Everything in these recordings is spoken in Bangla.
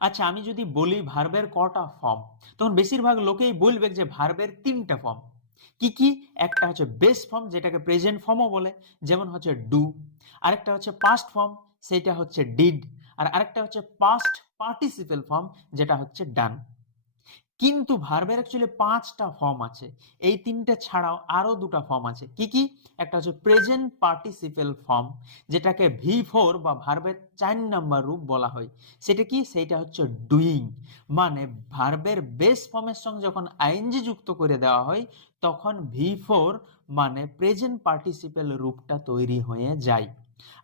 আচ্ছা, আমি যদি বলি ভার্বের কটা ফর্ম, তখন বেশিরভাগ লোকেই বলবে যে ভার্বের ৩টা ফর্ম। কি, কি? একটা হচ্ছে বেস ফর্ম যেটাকে প্রেজেন্ট ফর্মও বলে, যেমন হচ্ছে ডু। আরেকটা হচ্ছে পাস্ট ফর্ম, সেটা হচ্ছে ডিড। আর আরেকটা হচ্ছে পাস্ট পার্টিসিপেল ফর্ম, যেটা হচ্ছে ডান। কিন্তু ভার্বের অ্যাকচুয়ালি 5টা ফর্ম আছে। এই 3টে ছাড়াও আরো 2টা ফর্ম আছে। কি কি? একটা হচ্ছে প্রেজেন্ট পার্টিসিপেল ফর্ম, যেটাকে ভি4 বা ভার্বের 4 নাম্বার রূপ বলা হয়। সেটা কি? সেটা হচ্ছে ডুইং। মানে ভার্বের বেস ফর্মের সঙ্গে যখন আইএনজি যুক্ত করে দেওয়া হয়, তখন ভি4 মানে প্রেজেন্ট পার্টিসিপেল রূপটা তৈরি হয়ে যায়।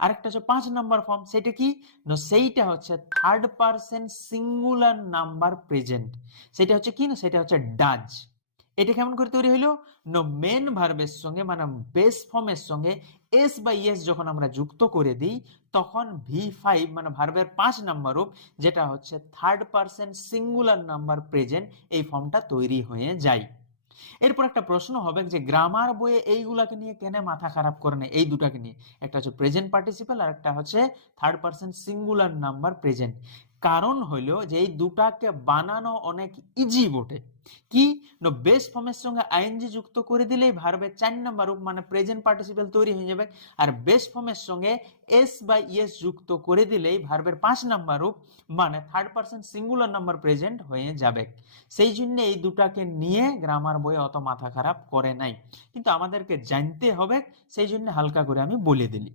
আরেকটা হচ্ছে 5 নাম্বার ফর্ম, সেটা কি? না, সেইটা হচ্ছে third person singular number present. সেটা হচ্ছে কি? না, সেটা হচ্ছে ডাজ। এটা কেমন করে তৈরি হইলো? না, মেন ভার্বের সঙ্গে মানে বেস ফর্মের সঙ্গে এস বা ইএস যখন আমরা যুক্ত করে দিই, তখন ভি5 মানে ভার্বের 5 নাম্বার রূপ, যেটা হচ্ছে third person singular number present, এই ফর্মটা তৈরি হয়ে যায়। এরপর একটা প্রশ্ন হবে যে গ্রামার বইয়ে এইগুলাকে নিয়ে কেন মাথা খারাপ করে না? এই দুটাকে নিয়ে, একটা হচ্ছে প্রেজেন্ট পার্টিসিপল আর একটা হচ্ছে third person singular number present. কারণ হলো যে এই দুটাকে বানানো অনেক ইজি বটে। কি? না, বেস ফর্মের সঙ্গে আইএনজি যুক্ত করে দিলেই ভার্বের 4 নাম্বার রূপ মানে প্রেজেন্ট পার্টিসিপল তৈরি হয়ে যাবে। আর বেস ফর্মের সঙ্গে এস বা ইএস যুক্ত করে দিলেই ভার্বের 5 নাম্বার রূপ মানে third person singular number present হয়ে যাবে। সেই জন্য এই দুটাকে নিয়ে গ্রামার বই অত মাথা খারাপ করে নাই, কিন্তু আমাদেরকে জানতে হবে, সেই জন্য হালকা করে আমি বলে দিলি।